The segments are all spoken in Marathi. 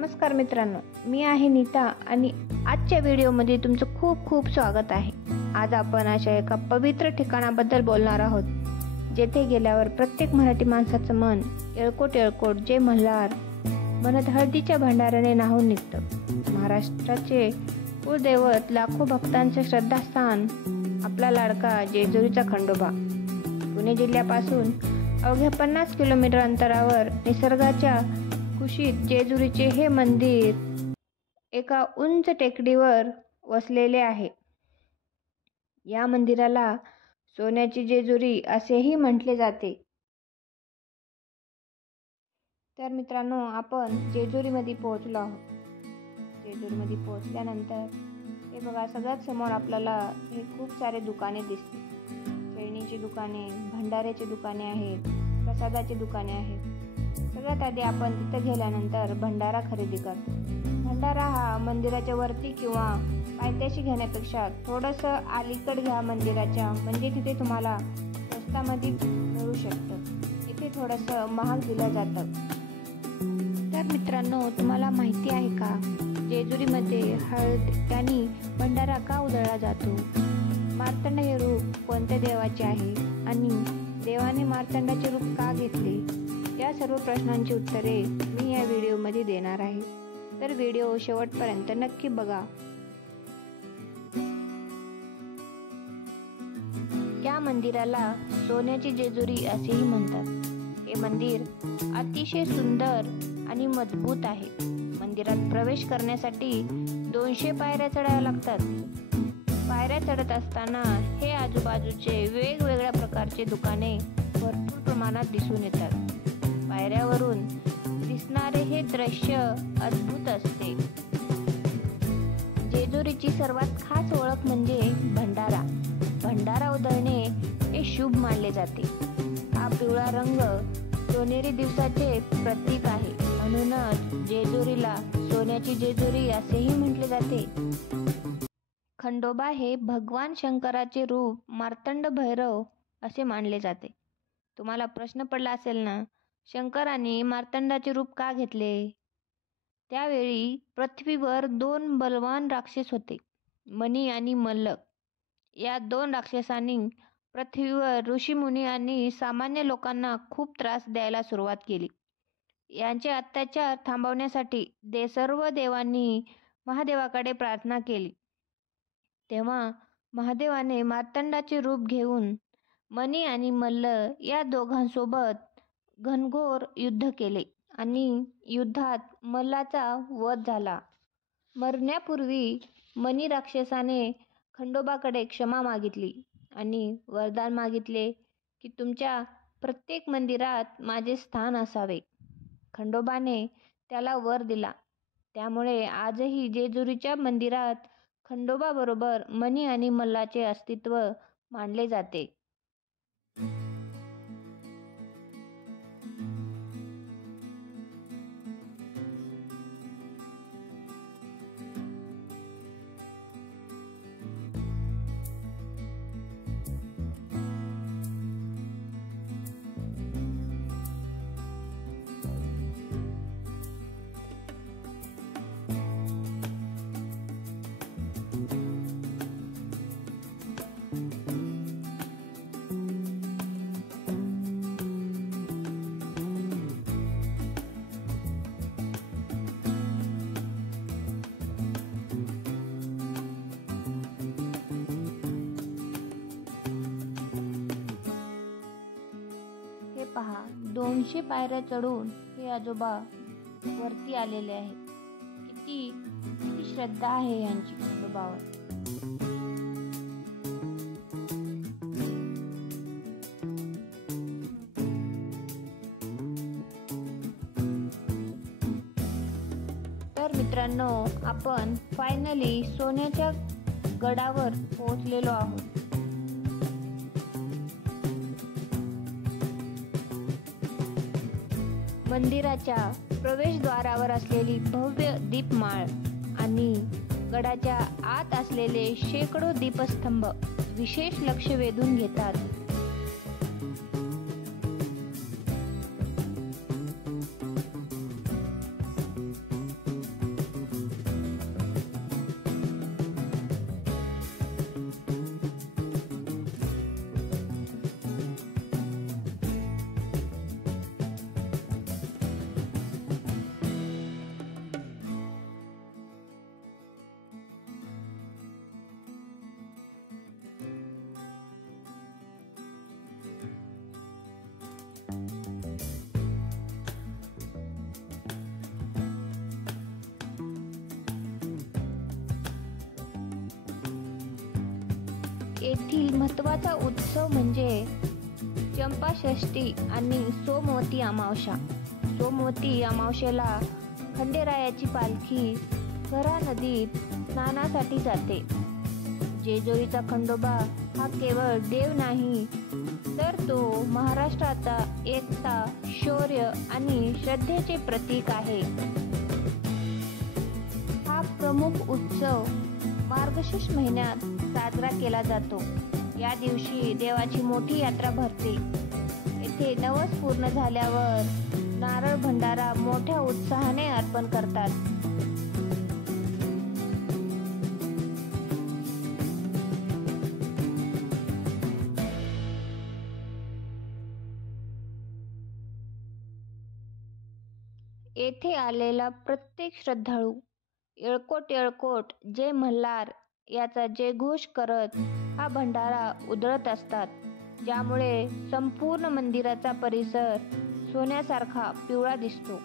नमस्कार मित्रांनो, मी आहे नीता आणि आजच्या व्हिडिओमध्ये तुमचं खूप खूप स्वागत आहे। आज आपण अशा एका पवित्र ठिकाणाबद्दल बोलणार आहोत जेथे गेल्यावर प्रत्येक मराठी माणसाचं मन येळकोट येळकोट जय मल्हार म्हणत हळदीच्या भंडाऱ्याने न्हाऊन निघतं। महाराष्ट्राचे कुलदैवत, लाखो भक्तांचे श्रद्धास्थान, आपला लाडका जेजुरीचा खंडोबा। पुणे जिल्ह्यापासून अवघ्या 50 किलोमीटर अंतरावर निसर्गाच्या कुशीत जेजुरीचे हे मंदिर एका उंच टेकडीवर वसलेले आहे। या मंदिराला सोन्याची जेजुरी असेही म्हटले जाते। तर मित्रांनो, आपण जेजुरीमध्ये पोहोचलो आहोत। जेजुरीमध्ये पोहोचल्यानंतर हे बघा, सगळ्यात समोर आपल्याला हे खूप सारे दुकाने दिसतील। खेळणीची दुकाने, भंडाऱ्याची दुकाने आहेत, प्रसादाची दुकाने आहेत। सगळ्यात आधी आपण तिथे गेल्यानंतर भंडारा खरेदी करतो। भंडारा हा मंदिराच्या वरती किंवा पायथ्याशी घेण्यापेक्षा थोडंसं अलीकडे घ्या मंदिराच्या, म्हणजे तिथे तुम्हाला स्वस्तामध्ये मिळू शकतं। इथे थोडंसं महाग दिलं जातं। तर मित्रांनो, तुम्हाला माहिती आहे का जेजुरीमध्ये हळद आणि भंडारा का उधळला जातो? मार्तंड हे रूप कोणत्या देवाचे आहे आणि देवाने मार्तंडाचे रूप का घेतले? या सर्व प्रश्नांची उत्तरे मी या व्हिडिओमध्ये देणार आहे, तर व्हिडिओ शेवटपर्यंत नक्की बघा। या मंदिराला सोन्याची जेजुरी असेही म्हणतात। हे मंदिर अतिशय सुंदर आणि मजबूत आहे। मंदिरात प्रवेश करण्यासाठी 200 पायऱ्या चढाव्या लागतात। पायऱ्या चढत असताना हे आजूबाजूचे वेगवेगळ्या प्रकारचे दुकाने भरपूर प्रमाणात दिसून येतात। पायऱ्यावरून दिसणारे हे दृश्य अद्भुत असते। जेजुरीची सर्वात खास ओळख म्हणजे भंडारा। भंडारा उधळणे हे शुभ मानले जाते। हा पिवळा रंग सोनेरी दिवसाचे प्रतीक आहे, म्हणूनच जेजुरीला सोन्याची जेजुरी असेही म्हटले जाते। खंडोबा हे भगवान शंकराचे रूप मार्तंड भैरव असे मानले जाते। तुम्हाला प्रश्न पडला असेल ना, शंकराने मार्तंडाचे रूप का घेतले? त्यावेळी पृथ्वीवर 2 बलवान राक्षस होते, मनी आणि मल्ल। या 2 राक्षसांनी पृथ्वीवर ऋषीमुनी आणि सामान्य लोकांना खूप त्रास द्यायला सुरुवात केली। यांचे अत्याचार थांबवण्यासाठी सर्व देवांनी महादेवाकडे प्रार्थना केली। तेव्हा महादेवाने मार्तंडाचे रूप घेऊन मनी आणि मल्ल या दोघांसोबत घनघोर युद्ध केले आणि युद्धात मल्लाचा वध झाला। मरण्यापूर्वी मनी राक्षसाने खंडोबाकडे क्षमा मागितली आणि वरदान मागितले की तुमच्या प्रत्येक मंदिरात माझे स्थान असावे। खंडोबाने त्याला वर दिला। त्यामुळे आजही जेजुरीच्या मंदिरात खंडोबाबरोबर मनी आणि मल्लाचे अस्तित्व मानले जाते। पहा, 200 पायऱ्या चढून हे आजोबा वरती आलेले आहेत। किती श्रद्धा आहे यांची खंडोबावर। तर मित्रांनो, आपण फायनली सोन्याच्या गडावर पोहोचलेलो आहोत। मंदिराच्या प्रवेशद्वारावर असलेली भव्य दीपमाळ आणि गडाच्या आत असलेले शेकडो दीपस्तंभ विशेष लक्ष वेधून घेतात। येथील महत्त्वाचा उत्सव म्हणजे चंपाषष्ठी आणि सोमवती अमावस्या. सोमवती अमावस्येला खंडेरायाची पालखी कऱ्हा नदीत स्नानासाठी जाते. जेजुरीचा खंडोबा हा केवळ देव नाही, तर तो महाराष्ट्राचा एकता, शौर्य आणि श्रद्धेचे प्रतीक आहे. हा प्रमुख उत्सव मार्गशीर्ष महिन्यात साजरा केला जातो. या दिवशी देवाची मोठी यात्रा भरते. येथे नवस पूर्ण झाल्यावर नारळ भंडारा मोठ्या उत्साहाने अर्पण करतात. येथे आलेला प्रत्येक श्रद्धाळू येळकोट येळकोट जय मल्हार याचा जयघोष करत हा भंडारा उधळत असतात, ज्यामुळे संपूर्ण मंदिराचा परिसर सोन्यासारखा पिवळा दिसतो.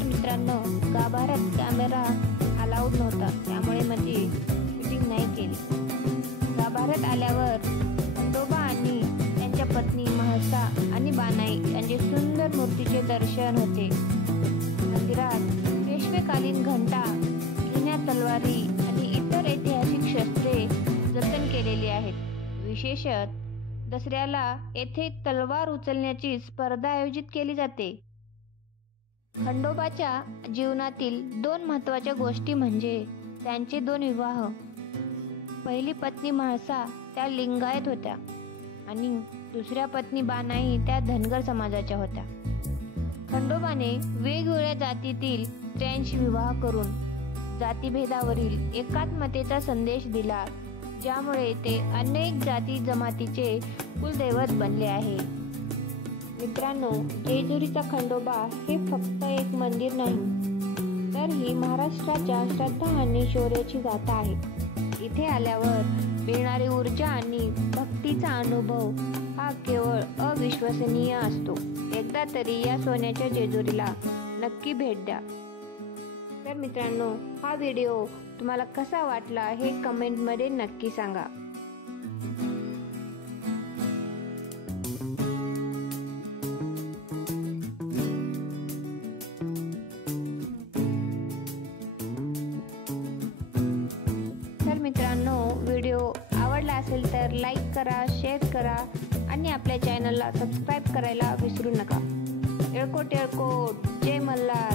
मित्रांनो, गाभाऱ्यात कॅमेरा अलाउड नव्हता, त्यामुळे माझी शूटिंग नाही केली. गाभाऱ्यात आल्यावर खंडोबा आणि त्यांच्या पत्नी महसा आणि बानाई यांचे सुंदर मूर्तीचे दर्शन होते. मंदिरात पेशवेकालीन घंटा, जुन्या तलवारी आणि इतर ऐतिहासिक शस्त्रे जतन केलेली आहेत. विशेषतः दसऱ्याला येथे तलवार उचलण्याची स्पर्धा आयोजित केली जाते. खंडोबाच्या जीवनातील दोन महत्त्वाच्या गोष्टी म्हणजे त्यांचे दोन विवाह. पहिली पत्नी म्हाळसा त्या लिंगायत होत्या आणि दुसऱ्या पत्नी बानाई त्या धनगर समाजाच्या होत्या. खंडोबाने वेगवेगळ्या जातीतील स्त्रियांशी विवाह करून जातीभेदावरील एकात्मतेचा संदेश दिला, ज्यामुळे ते अनेक जाती जमातीचे कुलदैवत बनले आहे. मित्रांनो, जेजुरीचा खंडोबा हे फक्त एक मंदिर नाही, तर ही महाराष्ट्राच्या श्रद्धा आणि शौर्याची गाथा आहे. इथे आल्यावर मिळणारी ऊर्जा आणि भक्तीचा अनुभव हा केवळ अविश्वसनीय असतो. एकदा तरी या सोन्याच्या जेजुरीला नक्की भेट द्या. तर मित्रांनो, हा व्हिडिओ तुम्हाला कसा वाटला हे कमेंटमध्ये नक्की सांगा. असेल तर लाईक करा, शेअर करा आणि आपल्या चॅनलला सबस्क्राईब करायला विसरू नका. येळकोट येळकोट, जय मल्हार.